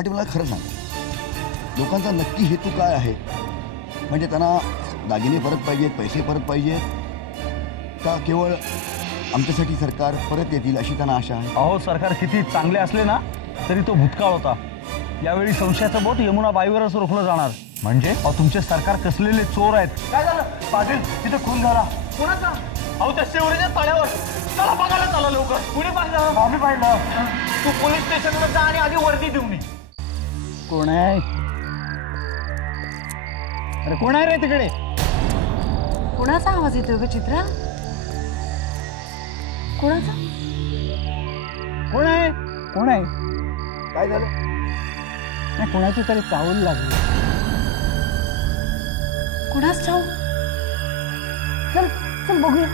पाटील मला खरं सांग, लोकांचा नक्की हेतू काय आहे? म्हणजे त्यांना दागिने परत पाहिजेत, पैसे परत पाहिजेत का केवळ आमच्यासाठी सरकार परत येतील अशी त्यांना आशा आहे? अहो, सरकार किती चांगले असले ना तरी तो भूतकाळ होता. यावेळी संशयाचं बोट यमुना बाईवरच रोखलं जाणार. म्हणजे तुमचे सरकार कसलेले चोर आहेत. काय झालं पाटील? तिथे खून झाला. कोणाचा? अहो, त्या शिवरीच्या तळ्यावर. चला बघायला चला लवकर. कुणी पाहिलं? आम्ही पाहिलं. तू पोलीस स्टेशनला जा आणि आधी वर्दी देऊन ये. कोण आहे? अरे कोण आहे रे तिकडे? कोणाचा आवाज येतोय ग चित्रा? कोणाचा? कोण आहे? कोण आहे? काय झालं? नाही, कोणाची तरी चावल लागली. कोणाच ठाऊ? चल चल बघूया.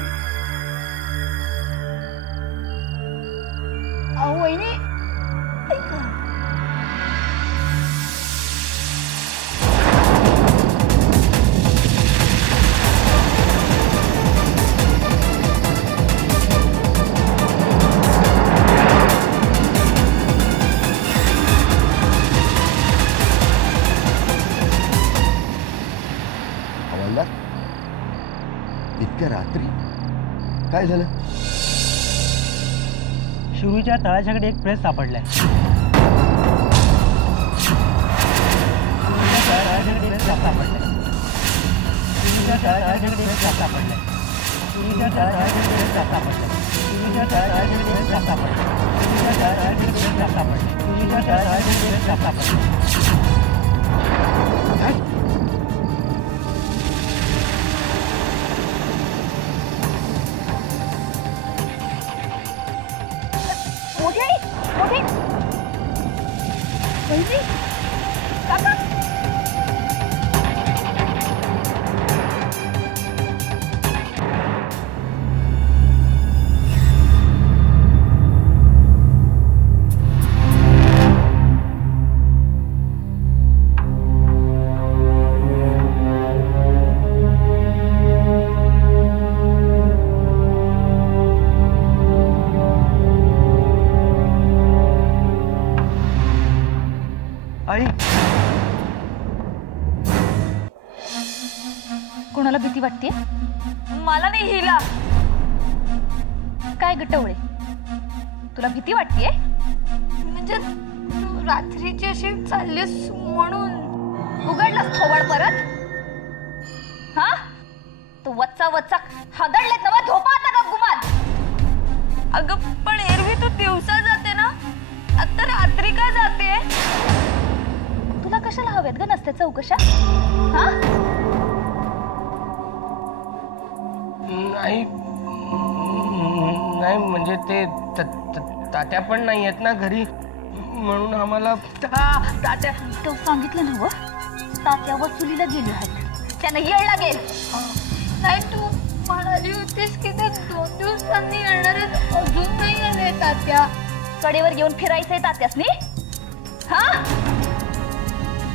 अहो वहिनी, ऐका. इतक्या रात्री काय झालं? शिवरीच्या तळाच्याकडे एक प्रेस सापडलाय. कोणाला भीती वाटते? मला नाही, हिला. काय गटवळे, तुला भीती वाटतेय? म्हणजे तू रात्रीची अशी चाललीस म्हणून उघडलास थोबाड परत? हा, तू वच्चा वच्चा हदडलेत ना, झोपा आता का गुमान? अगं पण एरवी तू दिवसा जाते ना, आता रात्री का जाते? तुला कशाला हवेत ग नसते चौकशा? हा, नाही नाही, म्हणजे ते तात्या पण नाही आहेत ना घरी, म्हणून आम्हाला. तात्या तो सांगितलं ना व, तात्या वसुलीला गेली आहेत, त्यानं येळ लागेल. नाही, तू म्हणाली होतीस की ते 2 दिवसांनी येणार आहेत, अजून नाही आले तात्या. कडेवर घेऊन फिरायचंय तात्यासनी? हा,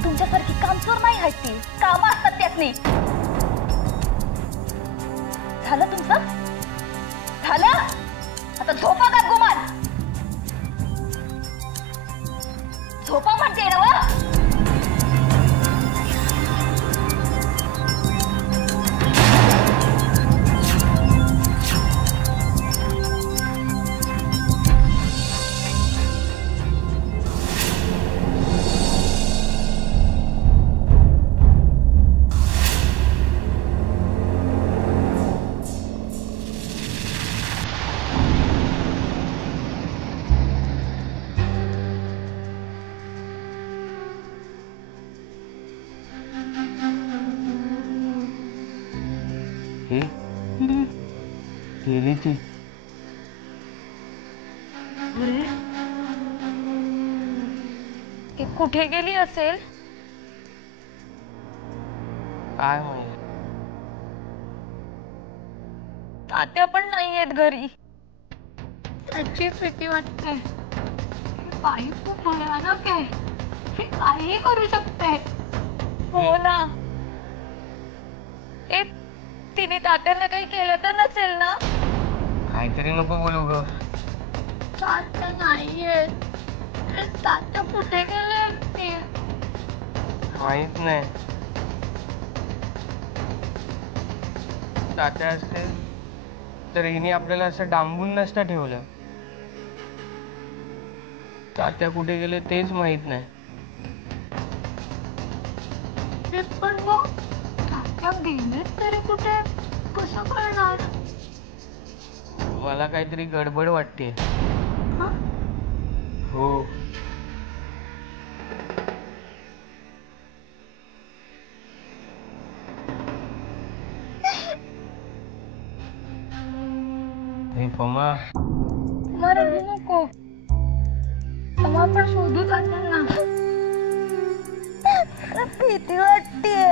तुमच्यासारखी कामचोर नाही आहेत ती, काम असतात त्यासनी. झालं तुमचं? झालं? आता झोपा का गुमान? झोपा म्हणते ना व. गेली ती. कुठे गेली असेल? काय माहिती. तात्या पण नाही आहेत घरी, त्याची भीती वाटते. बाई खूप भयानक आहे, ती काहीही करू शकते. हो ना. तिने तात्याला काही केलं तर नसेल ना? काहीतरी नको बोलू ग. तात्या नाहीये. तात्या कुठे गेले? वाटते? माहित नाही. तात्या असते तर हिने आपल्याला असं डांबून नसतं ठेवलं. तात्या कुठे गेले तेच माहित नाही. पण मग तात्या गेले तरी कुठे, कसं कळणार? मला काहीतरी गडबड वाटते. हो. हे पमा, मला नको. तेव्हा आपण शोधू तात्यांना. मला भीती वाटतेय.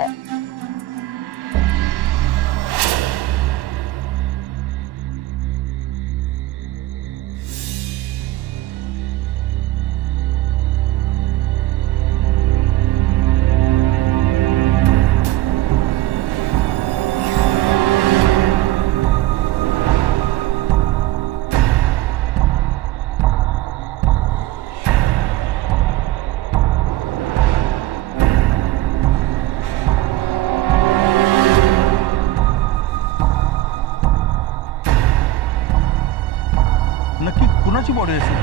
नक्की कुणाची बॉडी असेल?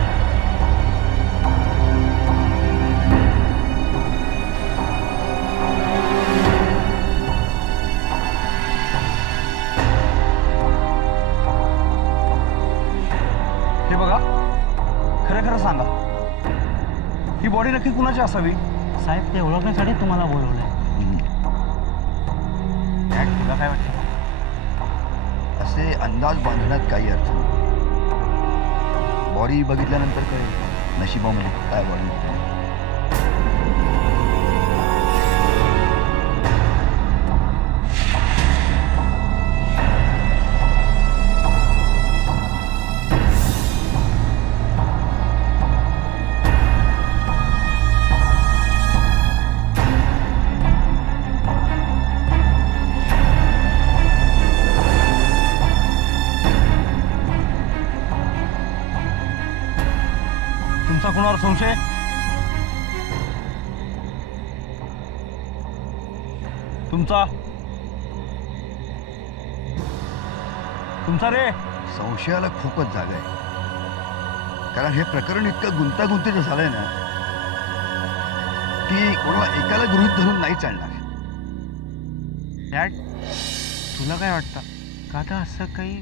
हे बघा, खरं खरं सांगा, ही बॉडी नक्की कुणाची असावी? साहेब, ते ओळखण्यासाठी तुम्हाला बोलवलंय. तुला काय वाटतं? असे अंदाज बांधण्यात काही अर्थ नाही. बॉडी बघितल्यानंतर कळेल नशिबामध्ये काय बॉडी. तुमचा कोणावर संशय? तुमचा रे? संशयाला खूपच जागा आहे, कारण हे प्रकरण इतकं गुंतागुंतीचं झालंय ना की कोणाला एकाला गृहीत धरून नाही चालणार. डॅड, तुला काय वाटतं का आता असं काही?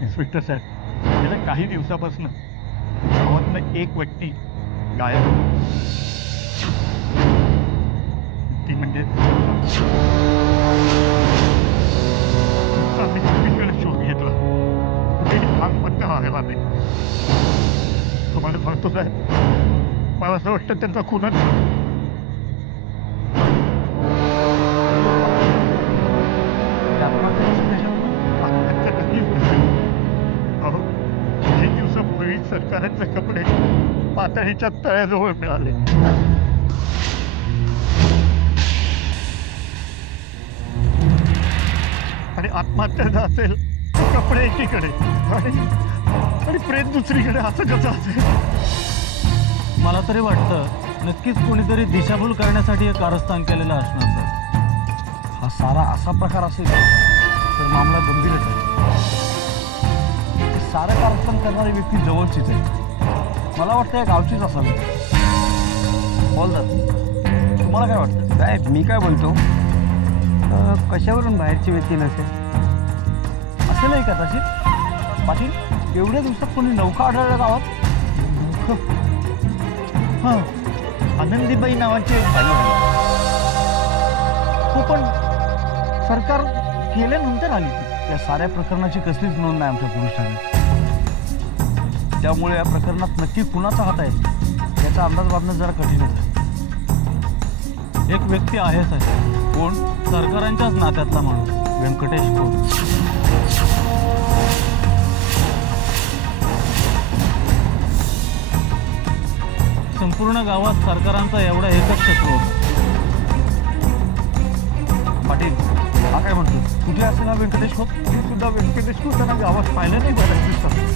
इन्स्पेक्टर साहेब, गेल्या काही दिवसापासून गावातनं एक व्यक्ती गायब आहे. ती म्हणजे आम्ही सगळीकडे शोध घेतला, कुठेही भाग पत्ता आलेला नाही. तुम्हाला सांगतो साहेब, मला असं वाटतं त्यांचा खूनच झाला. दिवसापूर्वी सरकारचे कपडे पातळीच्या तळ्याजवळ मिळाले. आणि आत्महत्या असेल कपडे एकीकडे आणि प्रेत दुसरीकडे, असं कसं असेल? मला तरी वाटतं नक्कीच कोणीतरी दिशाभूल करण्यासाठी हे कारस्थान केलेलं असणार सर. हा सारा असा प्रकार असेल तर मामला गंभीरच आहे. सारं कारस्थान करणारी व्यक्ती जवळचीच आहे. मला वाटतं या गावचीच असावी. बोलतात, तुम्हाला काय वाटतं? साहेब, मी काय बोलतो, कशावरून बाहेरची व्यक्ती नसेल? असेलही का तशी? पाटील, एवढ्या दिवसात कोणी नौका आढळल्या गावात? हां, आनंदीबाई नावाची एक बाई आहे. हो पण सरकार केल्यानंतर आली ती. या साऱ्या प्रकरणाची कसलीच नोंद नाही आमच्या पोलीस ठाण्यात. त्यामुळे या प्रकरणात नक्की कुणाचा हात आहे याचा अंदाज बांधणं जरा कठीणच आहे. एक व्यक्ती आहे साहेब. कोण? सरकारांच्याच नात्यातला माणूस, व्यंकटेश कोण. संपूर्ण गावात सरकारांचा एवढा एकच शत्रू होता. पाटील हा काय म्हणतो? कुठे असेल हा व्यंकटेश खोत? सुद्धा व्यंकटेश खोत त्यांना गावात पाहिलं नाही बरं दिसतात.